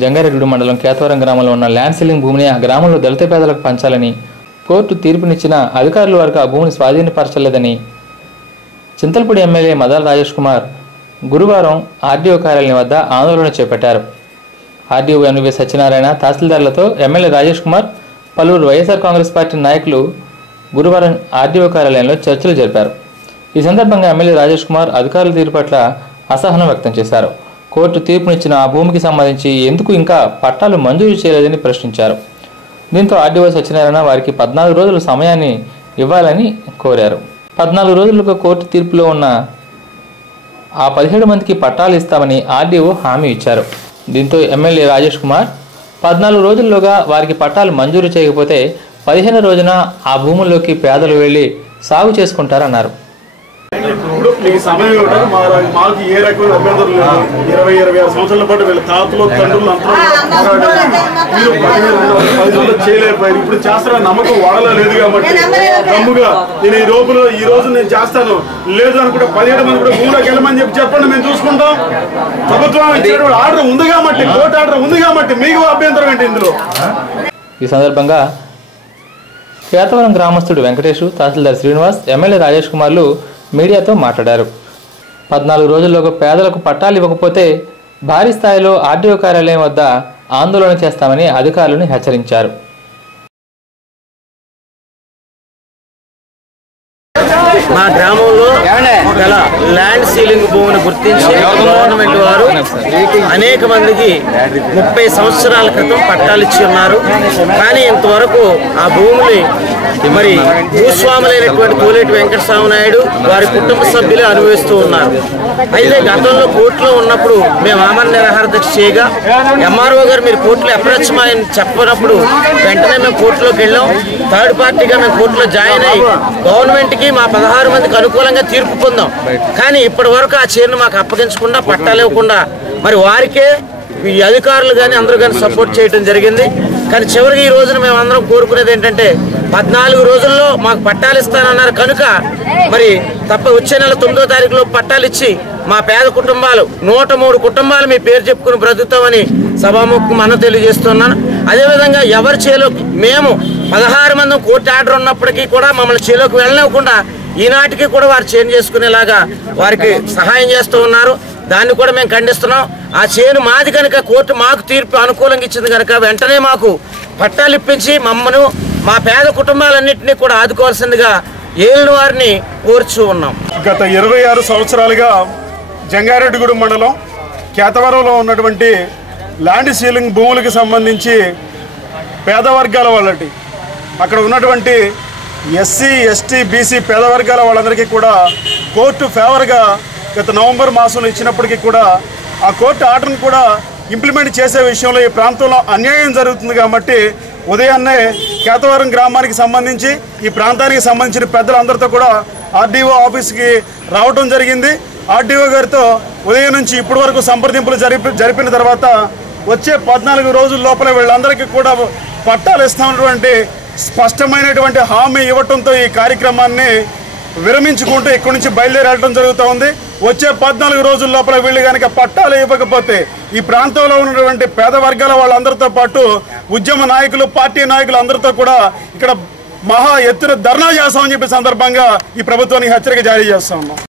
జంగారెడ్డి మండలం కేతవరం గ్రామంలో ఉన్న ల్యాండ్ సీలింగ్ భూమిని ఆ గ్రామంలో దళిత పేదలకు పంచాలని కోర్టు తీర్పునిచ్చిన అధికారుల వరకు ఆ భూమిని స్వాధీనపరచలేదని చింతలపూడి ఎమ్మెల్యే మదాల రాజేష్ కుమార్ గురువారం ఆర్డీఓ కార్యాలయం వద్ద ఆందోళన చేపట్టారు. ఆర్డీఓ ఎంవీ సత్యనారాయణ, తహసీల్దార్లతో ఎమ్మెల్యే రాజేష్ కుమార్, పలువురు వైఎస్ఆర్ కాంగ్రెస్ పార్టీ నాయకులు గురువారం ఆర్డీఓ కార్యాలయంలో చర్చలు జరిపారు. ఈ సందర్భంగా ఎమ్మెల్యే రాజేష్ కుమార్ అధికారుల తీరు పట్ల అసహనం వ్యక్తం చేశారు. కోర్టు తీర్పునిచ్చిన ఆ భూమికి సంబంధించి ఎందుకు ఇంకా పట్టాలు మంజూరు చేయలేదని ప్రశ్నించారు. దీంతో ఆర్డీఓ సత్యనారాయణ వారికి 14 రోజుల సమయాన్ని ఇవ్వాలని కోరారు. 14 రోజులుగా కోర్టు తీర్పులో ఉన్న ఆ 17 మందికి పట్టాలు ఇస్తామని ఆర్డీఓ హామీ ఇచ్చారు. దీంతో ఎమ్మెల్యే రాజేష్ కుమార్ 14 రోజుల్లోగా వారికి పట్టాలు మంజూరు చేయకపోతే 15 రోజున ఆ భూముల్లోకి పేదలు వెళ్లి సాగు చేసుకుంటారన్నారు. సమయం మాకు ఏ రకమైన అభ్యంతరం లేదు. 20-26 సంవత్సరాల పాటు వీళ్ళ తాతలు తండ్రులు అంతా మీరు 10 రోజులు చేయలేకపోయారు. ఇప్పుడు చేస్తారని నమ్మకం వాళ్ళలో లేదు కాబట్టి దమ్ముగా నేను ఈ రోజు నేను చేస్తాను లేదు అనుకుంటే 17 మంది కూడా భూమిలోకి వెళ్ళమని చెప్పండి, మేము చూసుకుంటాం. ప్రభుత్వం ఇచ్చేటువంటి ఆర్డర్ ఉంది కాబట్టి, కోర్టు ఆర్డర్ ఉంది కాబట్టి మీకు అభ్యంతరం ఏంటి ఇందులో? ఈ సందర్భంగా కేతవరం గ్రామస్తుడు వెంకటేష్, తహసీల్దార్ శ్రీనివాస్, ఎమ్మెల్యే రాజేష్ కుమార్లు మీడియాతో మాట్లాడారు. 14 రోజుల్లోగా పేదలకు పట్టాలు ఇవ్వకపోతే భారీ స్థాయిలో ఆర్డీఓ కార్యాలయం వద్ద ఆందోళన చేస్తామని అధికారులను హెచ్చరించారు. మా గ్రామంలో గల ల్యాండ్ సీలింగ్ భూమిని గుర్తించి గవర్నమెంట్ వారు అనేక మందికి 30 సంవత్సరాల క్రితం పట్టాలు ఇచ్చి ఉన్నారు. కానీ ఇంతవరకు ఆ భూమిని మరి భూస్వాములైనటువంటి తోలేటి వెంకటస్వామి నాయుడు వారి కుటుంబ సభ్యులే అనుభవిస్తూ ఉన్నారు. అయితే గతంలో కోర్టులో ఉన్నప్పుడు మేము ఆమరణ నిరాహార దీక్ష చేయగా ఎంఆర్ఓ గారు మీరు కోర్టులో ఎప్పుడొచ్చామని చెప్పినప్పుడు వెంటనే మేము కోర్టులోకి వెళ్ళాం. థర్డ్ పార్టీగా మేము కోర్టులో జాయిన్ అయ్యి గవర్నమెంట్కి మా 16 మందికి అనుకూలంగా తీర్పు పొందాం. కానీ ఇప్పటి వరకు ఆ చైర్ను మాకు అప్పగించకుండా పట్టాలు ఇవ్వకుండా మరి వారికే ఈ అధికారులు కానీ అందరూ కానీ సపోర్ట్ చేయడం జరిగింది. కానీ చివరికి ఈ రోజున మేము అందరం కోరుకునేది ఏంటంటే 14 రోజుల్లో మాకు పట్టాలు ఇస్తానన్నారు కనుక మరి వచ్చే నెల 9వ తారీఖులో పట్టాలు ఇచ్చి మా పేద కుటుంబాలు 103 కుటుంబాలు మీ పేరు చెప్పుకుని బ్రతుకుతామని సభాముఖం మనం తెలియజేస్తున్నాను. అదేవిధంగా ఎవరి చేలోకి మేము 16 మంది కోర్టు ఆర్డర్ ఉన్నప్పటికీ కూడా మమ్మల్ని చేలోకి వెళ్ళనివ్వకుండా ఈనాటికి కూడా వారు చేంజ్ చేసుకునేలాగా వారికి సహాయం చేస్తూ ఉన్నారు. దాన్ని కూడా మేము ఖండిస్తున్నాం. ఆ చేను మాది కనుక కోర్టు మాకు తీర్పు అనుకూలంగా ఇచ్చింది కనుక వెంటనే మాకు పట్టాలు ఇప్పించి మమ్మను మా పేద కుటుంబాలన్నింటినీ కూడా ఆదుకోవాల్సిందిగా ఏలిన వారిని కోరుచూ ఉన్నాం. గత 26 సంవత్సరాలుగా జంగారెడ్డిగూడెం మండలం కేతవరంలో ఉన్నటువంటి ల్యాండ్ సీలింగ్ భూములకు సంబంధించి పేద వర్గాల వాళ్ళకి అక్కడ ఉన్నటువంటి ఎస్సీ, ఎస్టీ, బీసీ పేద వర్గాల వాళ్ళందరికీ కూడా కోర్టు ఫేవర్గా గత నవంబర్ మాసంలో ఇచ్చినప్పటికీ కూడా ఆ కోర్టు ఆర్డర్ను కూడా ఇంప్లిమెంట్ చేసే విషయంలో ఈ ప్రాంతంలో అన్యాయం జరుగుతుంది కాబట్టి ఉదయాన్నే కేతవరం గ్రామానికి సంబంధించి ఈ ప్రాంతానికి సంబంధించిన పెద్దలందరితో కూడా ఆర్డీఓ ఆఫీస్కి రావడం జరిగింది. ఆర్డీఓ గారితో ఉదయం నుంచి ఇప్పటి వరకు సంప్రదింపులు జరిపిన తర్వాత వచ్చే 14 రోజుల లోపల వీళ్ళందరికీ కూడా పట్టాలు ఇస్తామన్నటువంటి స్పష్టమైనటువంటి హామీ ఇవ్వడంతో ఈ కార్యక్రమాన్ని విరమించుకుంటూ ఇక్కడి నుంచి బయలుదేరి వెళ్ళడం జరుగుతూ ఉంది. వచ్చే 14 రోజుల లోపల వీళ్ళు కనుక పట్టాలు ఇవ్వకపోతే ఈ ప్రాంతంలో ఉన్నటువంటి పేద వర్గాల వాళ్ళందరితో పాటు ఉద్యమ నాయకులు, పార్టీ నాయకులు అందరితో కూడా ఇక్కడ మహా ఎత్తున ధర్నా చేస్తామని చెప్పే సందర్భంగా ఈ ప్రభుత్వానికి హెచ్చరిక జారీ చేస్తా ఉన్నాం.